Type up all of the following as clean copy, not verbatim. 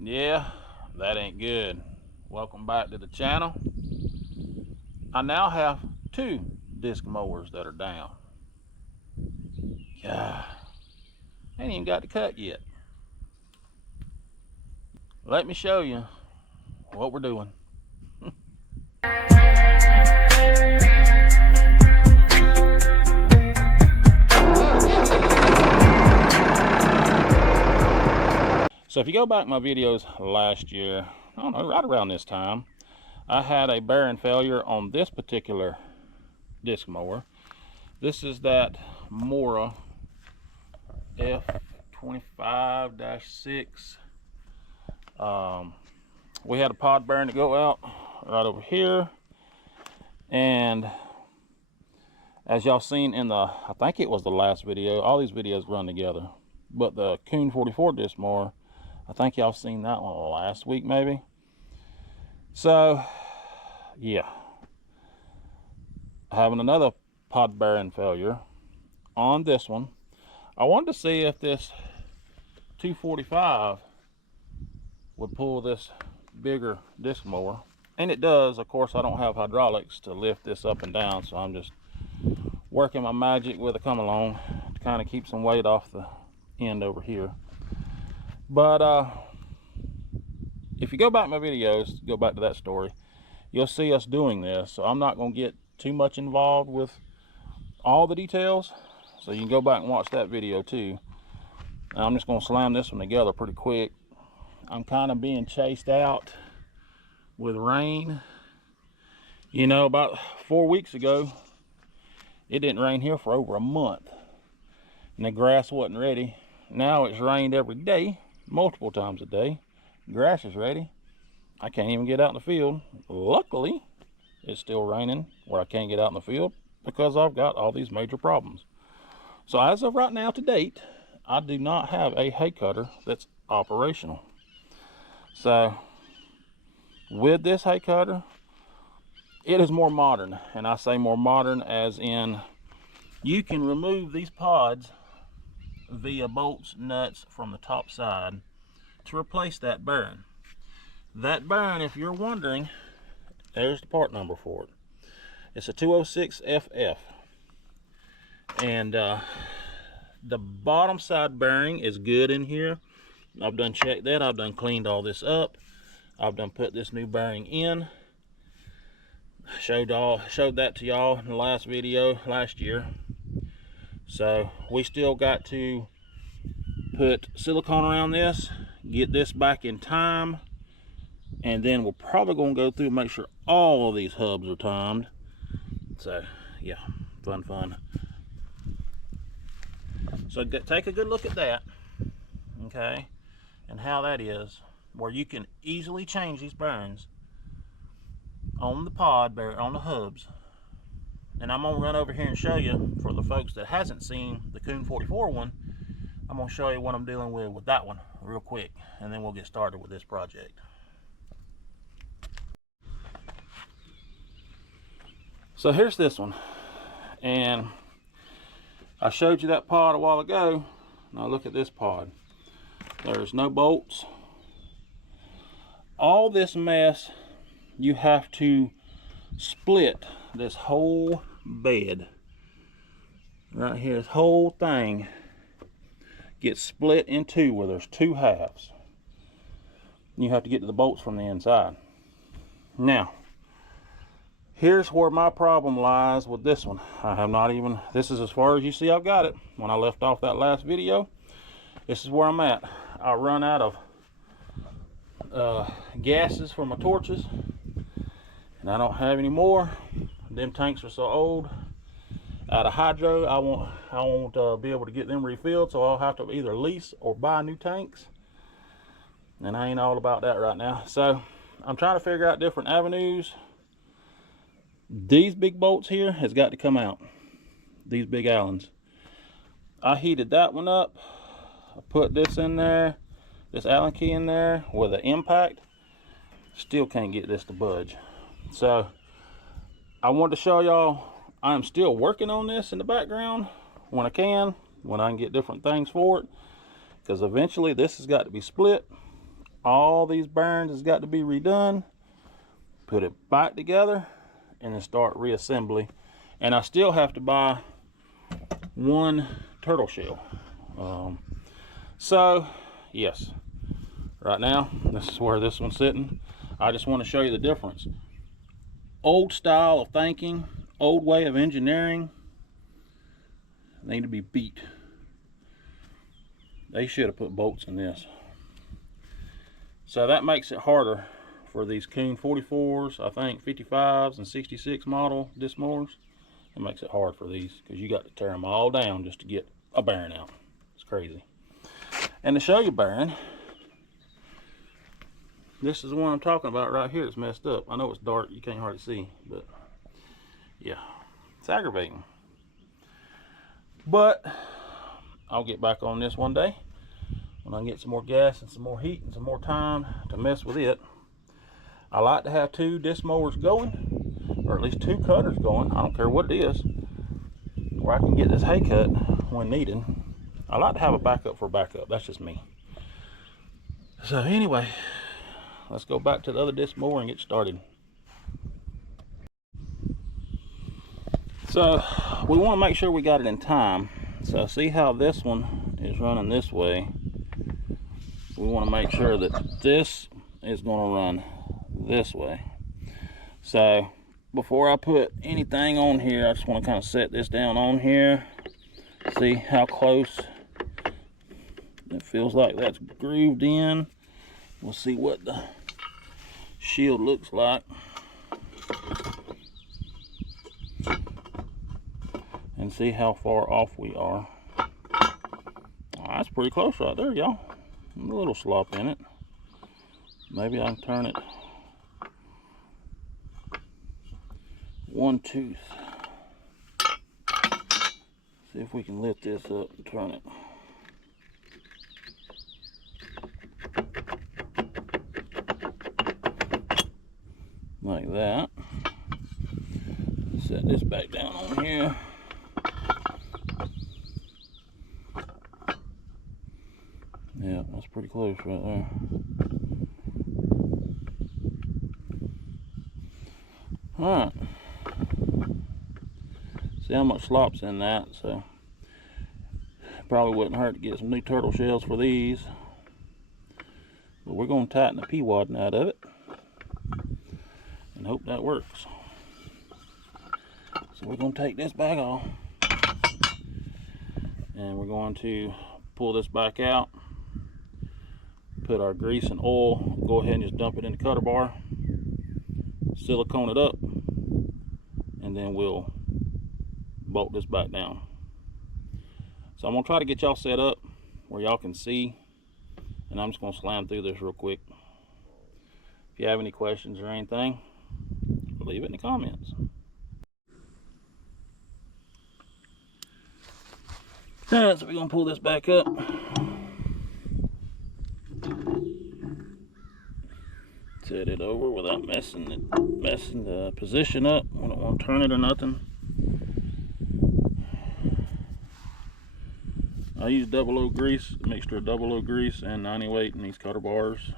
Yeah, that ain't good. Welcome back to the channel. I now have 2 disc mowers that are down. God, ain't even got to cut yet. Let me show you what we're doing. So if you go back my videos last year, I don't know, right around this time, I had a bearing failure on this particular disc mower. This is that Morra F25-6. We had a pod bearing to go out right over here, and as y'all seen in the, I think it was the last video, all these videos run together, but the Coon 44 disc mower, I think y'all seen that one last week maybe. So yeah, having another pod bearing failure on this one. I wanted to see if this 245 would pull this bigger disc mower, and it does. Of course, I don't have hydraulics to lift this up and down, so I'm just working my magic with a come along to kind of keep some weight off the end over here. But if you go back my videos, go back to that story, you'll see us doing this. So I'm not going to get too much involved with all the details, so you can go back and watch that video too. And I'm just going to slam this one together pretty quick. I'm kind of being chased out with rain. You know, about 4 weeks ago, it didn't rain here for over a month, and the grass wasn't ready. Now it's rained every day, multiple times a day. Grass is ready. I can't even get out in the field. Luckily, it's still raining where I can't get out in the field because I've got all these major problems. So as of right now to date, I do not have a hay cutter that's operational. So with this hay cutter, it is more modern, and I say more modern as in you can remove these pods via bolts, nuts from the top side to replace that bearing. That bearing, if you're wondering, there's the part number for it. It's a 206FF, and the bottom side bearing is good in here. I've done checked that. I've done cleaned all this up. I've done put this new bearing in. Showed that to y'all in the last video last year. So we still got to put silicone around this, get this back in time, and then we're probably going to go through and make sure all of these hubs are timed. So yeah, fun. So take a good look at that, okay, and how that is, where you can easily change these bearings on the pod bearing, on the hubs. And I'm gonna run over here and show you, for the folks that hasn't seen the Coon 44 one, I'm gonna show you what I'm dealing with that one real quick, and then we'll get started with this project. So here's this one, and I showed you that pod a while ago. Now look at this pod. There's no bolts. All this mess, you have to split this whole bed right here. This whole thing gets split in two, where there's 2 halves. You have to get to the bolts from the inside. Now here's where my problem lies with this one. I have not even, this is as far as you see I've got it. When I left off that last video, this is where I'm at. I run out of gases for my torches, and I don't have any more. Them tanks are so old, out of hydro, I won't be able to get them refilled, so I'll have to either lease or buy new tanks, and I ain't all about that right now. So I'm trying to figure out different avenues. These big bolts here has got to come out, these big Allens. I heated that one up. I put this in there, this Allen key in there with an impact. Still can't get this to budge. So I wanted to show y'all I'm still working on this in the background when I can get different things for it, because eventually this has got to be split. all these bearings has got to be redone, put it back together, and then start reassembly. And I still have to buy one turtle shell. So yes, right now this is where this one's sitting. I just want to show you the difference. Old style of thinking, old way of engineering, need to be beat. They should have put bolts in this. So that makes it harder for these Kuhn 44s, I think 55s and 66 model disc mowers. It makes it hard for these because you got to tear them all down just to get a bearing out. It's crazy. And to show you bearing, this is the one I'm talking about right here. It's messed up. I know it's dark, you can't hardly see, but yeah, it's aggravating. But I'll get back on this one day when I get some more gas and some more heat and some more time to mess with it. I like to have 2 disc mowers going, or at least 2 cutters going. I don't care what it is, where I can get this hay cut when needed. I like to have a backup for backup. That's just me. So anyway, let's go back to the other disc mower and get started. So we want to make sure we got it in time. So see how this one is running this way. We want to make sure that this is going to run this way. So before I put anything on here, I just want to kind of set this down on here. See how close it feels like that's grooved in. We'll see what the shield looks like. And see how far off we are. Oh, that's pretty close right there, y'all. A little slop in it. Maybe I can turn it one tooth. See if we can lift this up and turn it. Like that. Set this back down on here. Yeah, that's pretty close right there. Alright. See how much slop's in that, so probably wouldn't hurt to get some new turtle shells for these. But we're going to tighten the P-wadding out of it and hope that works. So we're going to take this back off and we're going to pull this back out, put our grease and oil, go ahead and just dump it in the cutter bar, silicone it up, and then we'll bolt this back down. So I'm going to try to get y'all set up where y'all can see, and I'm just going to slam through this real quick. If you have any questions or anything, leave it in the comments. Alright, so we're going to pull this back up. Set it over without messing the position up. We don't want to turn it or nothing. I use double O grease, a mixture of double O grease and 90 weight in these cutter bars.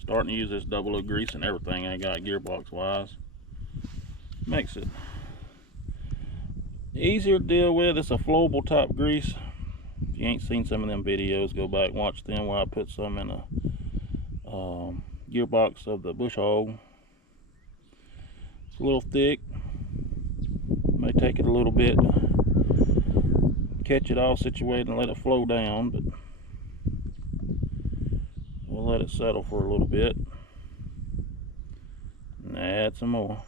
Starting to use this double O grease and everything I got gearbox wise. Makes it easier to deal with. It's a flowable type grease. If you ain't seen some of them videos, go back and watch them where I put some in a gearbox of the bush hog. It's a little thick. May take it a little bit to catch it all situated and let it flow down, but we'll let it settle for a little bit and add some more.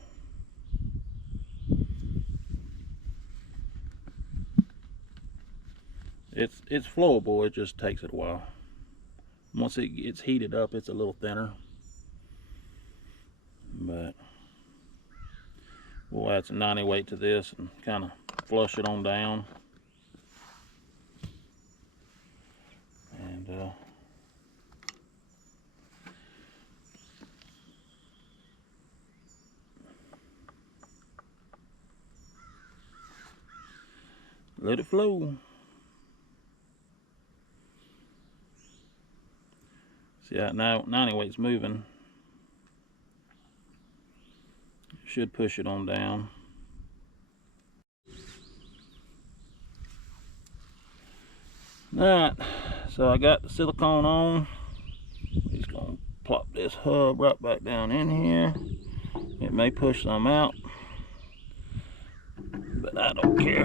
It's flowable, it just takes it a while. Once it gets heated up, it's a little thinner, but we'll add some 90 weight to this and kind of flush it on down. And let it flow. See that now 90 weight's moving. Should push it on down. Alright, so I got the silicone on. Just gonna plop this hub right back down in here. It may push some out, but I don't care.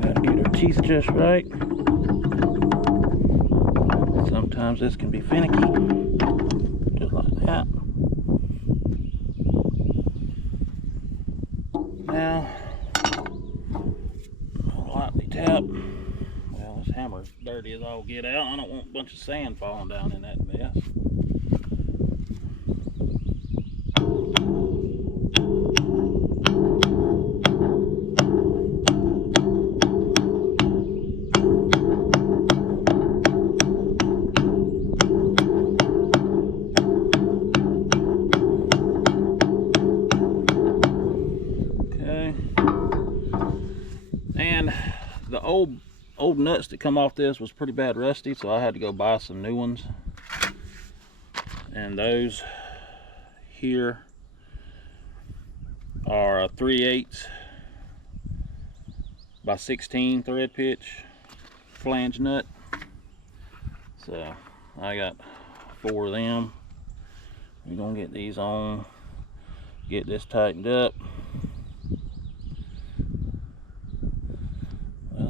Gotta get her teeth just right. Sometimes this can be finicky, just like that. Now, I'll lightly tap. Well, this hammer's dirty as all get out. I don't want a bunch of sand falling down in that mess. And the old nuts that come off this was pretty bad rusty, so I had to go buy some new ones. And those here are a 3/8 by 16 thread pitch flange nut. So I got 4 of them. We're gonna get these on, get this tightened up.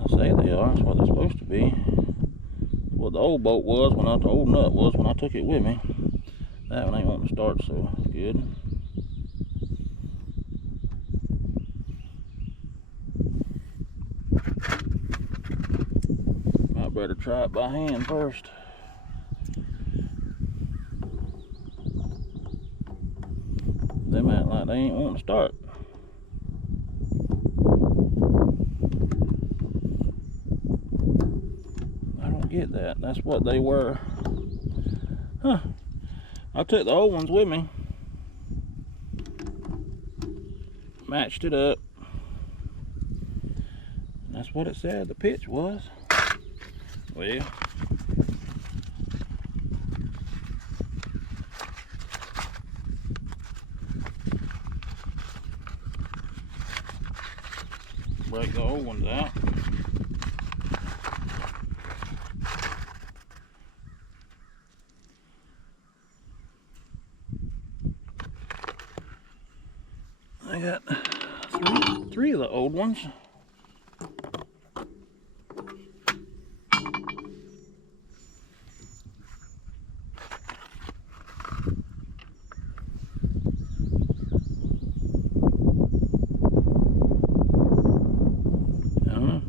Say they are, that's what they're supposed to be. What the old bolt was, the old nut was when I took it with me. That one ain't wanting to start so good. I better try it by hand first. Them act like they ain't wanting to start. Get that. That's what they were. Huh. I took the old ones with me, matched it up. That's what it said the pitch was. Well, break the old ones out. I got three of the old ones. I don't know.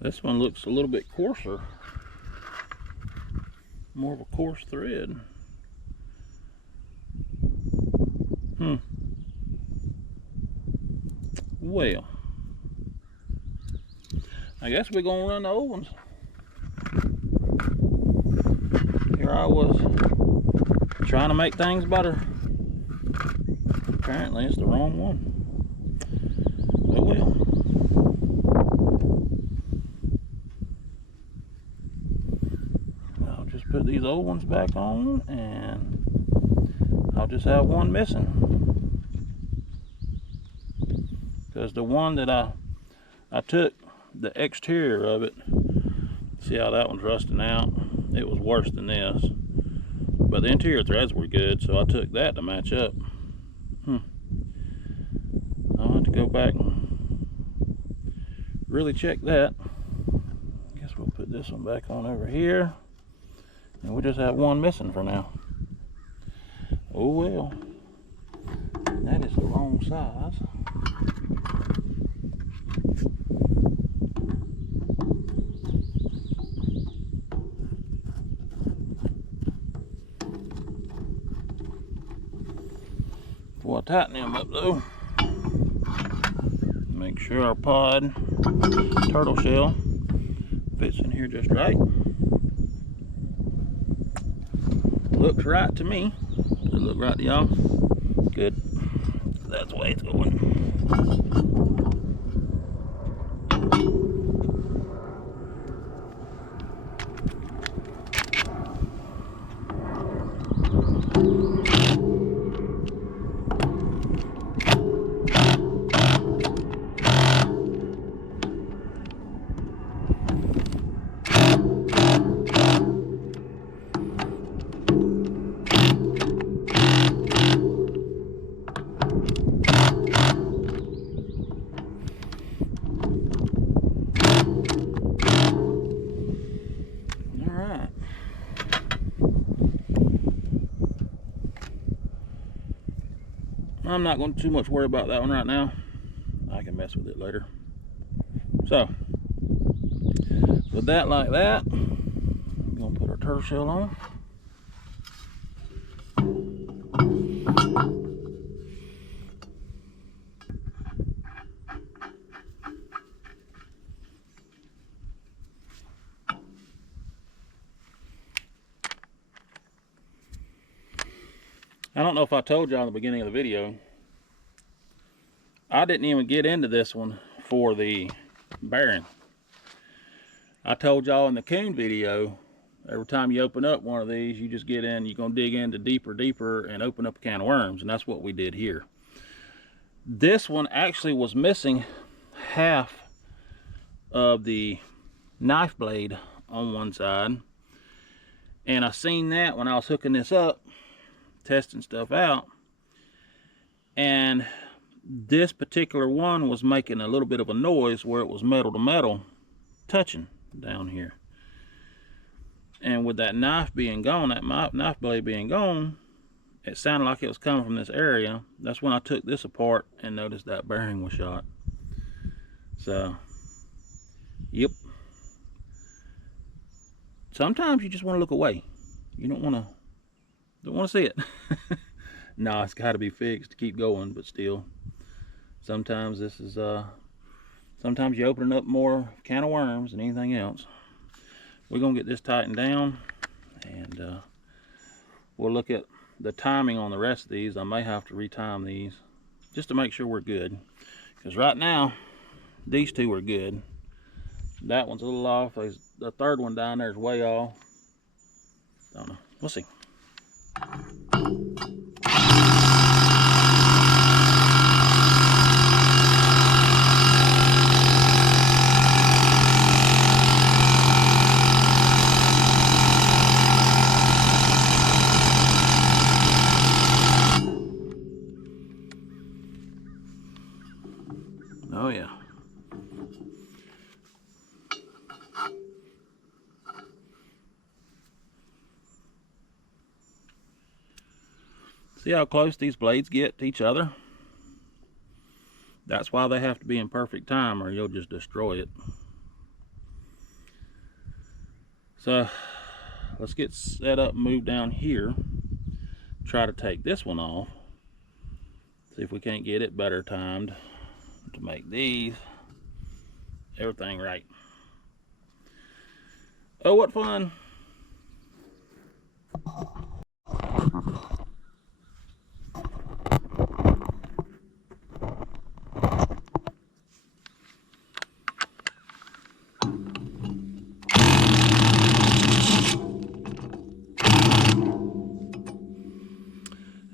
This one looks a little bit coarser. More of a coarse thread. Well, I guess we're gonna run the old ones. Here I was trying to make things better. Apparently it's the wrong one. Oh well. I'll just put these old ones back on and I'll just have one missing. Because the one that I took the exterior of it, see how that one's rusting out? It was worse than this. But the interior threads were good, so I took that to match up. I'll have to go back and really check that. I guess we'll put this one back on over here. And we just have one missing for now. Oh well. That is the wrong size. Before I tighten them up though, make sure our pod turtle shell fits in here just right. Looks right to me. Does it look right to y'all? Good. That's the way it's going. I'm not going to too much worry about that one right now. I can mess with it later. So with that like that, I'm going to put our turtle shell on. I don't know if I told y'all in the beginning of the video, I didn't even get into this one for the bearing. I told y'all in the coon video, every time you open up one of these, you just get in, you're going to dig into deeper and open up a can of worms, and that's what we did here. This one actually was missing half of the knife blade on one side, and I seen that when I was hooking this up, testing stuff out, and this particular one was making a little bit of a noise where it was metal to metal touching down here. And with that knife being gone, that knife blade being gone, it sounded like it was coming from this area. That's when I took this apart and noticed that bearing was shot. So, yep. Sometimes you just want to look away. You don't want to see it. No, it's got to be fixed to keep going, but still, sometimes this is sometimes you open up more can of worms than anything else. We're gonna get this tightened down, and we'll look at the timing on the rest of these. I may have to retime these just to make sure we're good, because right now these two are good. That one's a little off. The third one down there is way off. Don't know. We'll see. Oh yeah. See how close these blades get to each other? That's why they have to be in perfect time, or you'll just destroy it. So let's get set up, move down here, try to take this one off, see if we can't get it better timed to make these everything right. Oh, what fun!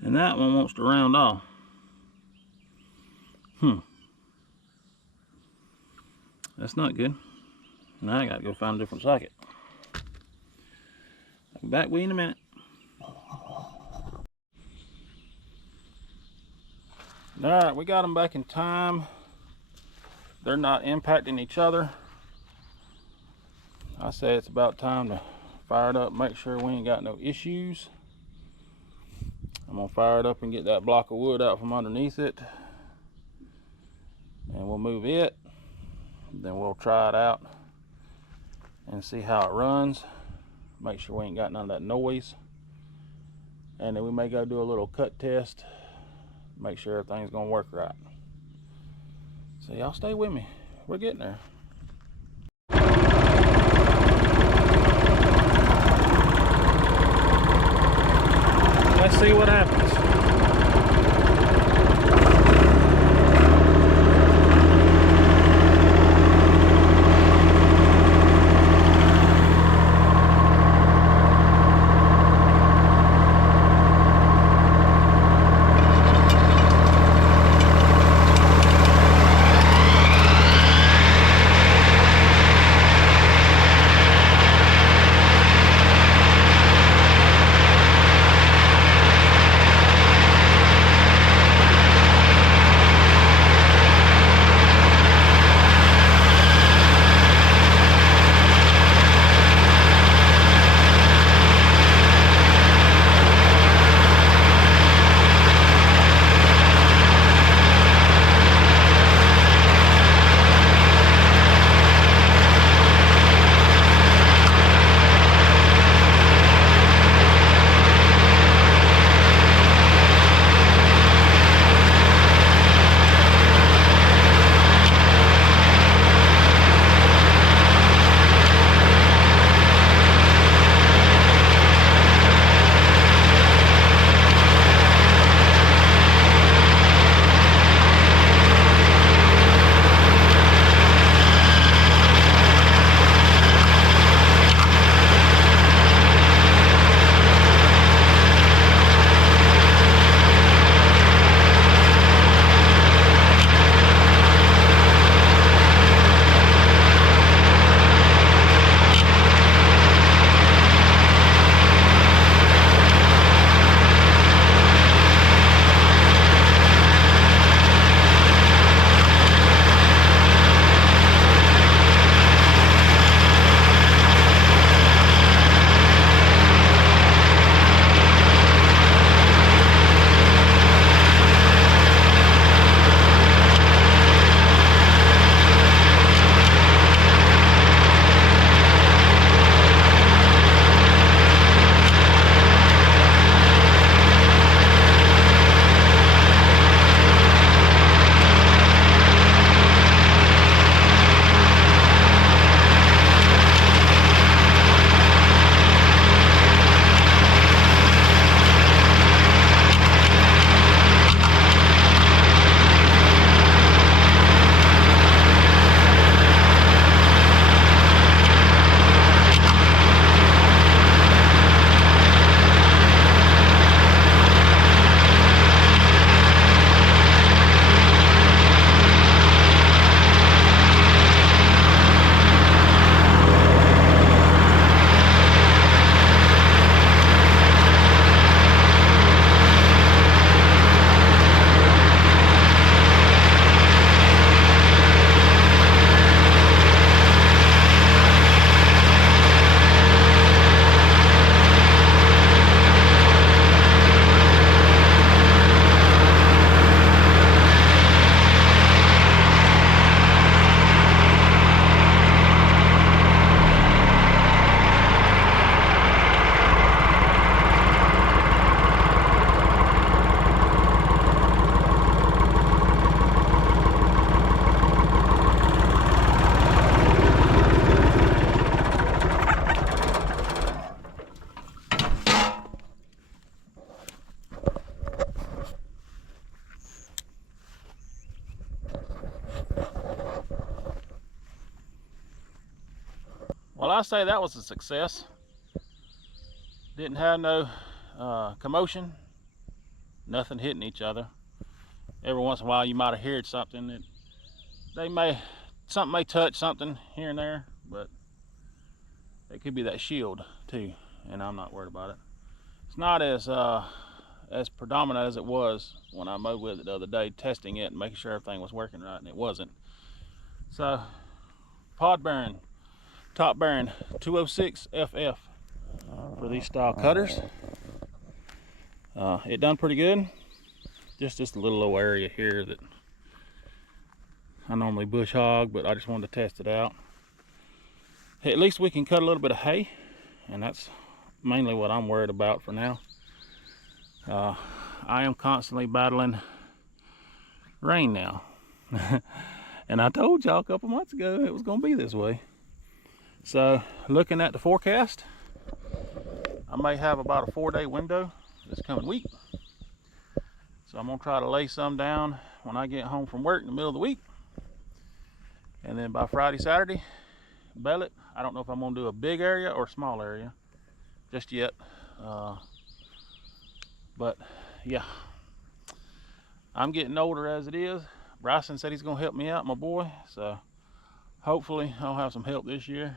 And that one wants to round off. That's not good. Now I gotta go find a different socket. I'll be back with you in a minute. Alright, we got them back in time. They're not impacting each other. I say it's about time to fire it up, make sure we ain't got no issues. I'm gonna fire it up and get that block of wood out from underneath it, and we'll move it. Then we'll try it out and see how it runs, make sure we ain't got none of that noise, and then we may go do a little cut test, make sure everything's gonna work right. So y'all stay with me, we're getting there. Let's see what happens. Well, I say that was a success. Didn't have no commotion, nothing hitting each other. Every once in a while you might have heard something that something may touch something here and there, but it could be that shield too, and I'm not worried about it. It's not as predominant as it was when I mowed with it the other day, testing it and making sure everything was working right, and it wasn't. So, pod bearing, top bearing 206 FF for these style cutters. It done pretty good. Just a little low area here that I normally bush hog, but I just wanted to test it out. At least we can cut a little bit of hay, and that's mainly what I'm worried about for now. I am constantly battling rain now. And I told y'all a couple months ago it was going to be this way. So looking at the forecast, I may have about a 4-day window this coming week. So I'm going to try to lay some down when I get home from work in the middle of the week. And then by Friday, Saturday, bale it. I don't know if I'm going to do a big area or a small area just yet. But yeah, I'm getting older as it is. Bryson said he's going to help me out, my boy. So hopefully I'll have some help this year.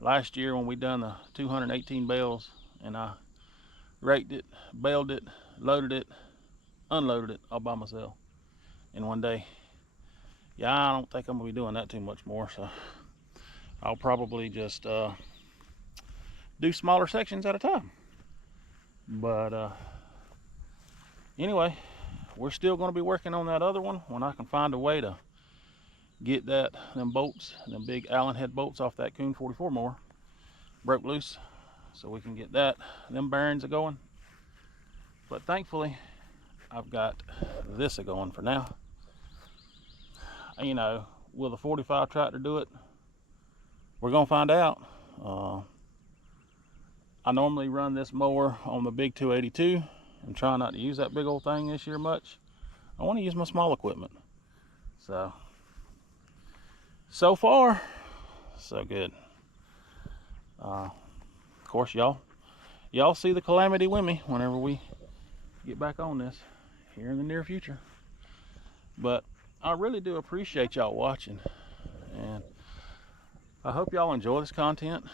Last year when we done the 218 bales and I raked it, baled it, loaded it, unloaded it all by myself in one day. Yeah, I don't think I'm going to be doing that too much more. So I'll probably just do smaller sections at a time. But anyway, we're still going to be working on that other one when I can find a way to get them bolts, them big Allen head bolts off that Coon 44 mower broke loose, so we can get them bearings a going. But thankfully I've got this a going for now. You know, will the 45 tractor do it? We're gonna find out. I normally run this mower on the big 282 and try not to use that big old thing this year much. I want to use my small equipment. So far, so good. Of course, y'all see the calamity with me whenever we get back on this here in the near future. But I really do appreciate y'all watching, and I hope y'all enjoy this content.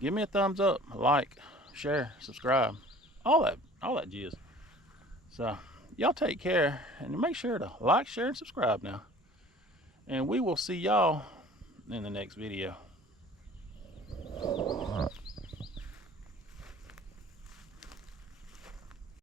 Give me a thumbs up, like, share, subscribe, all that jizz. So y'all take care, and make sure to like, share, and subscribe now. And we will see y'all in the next video.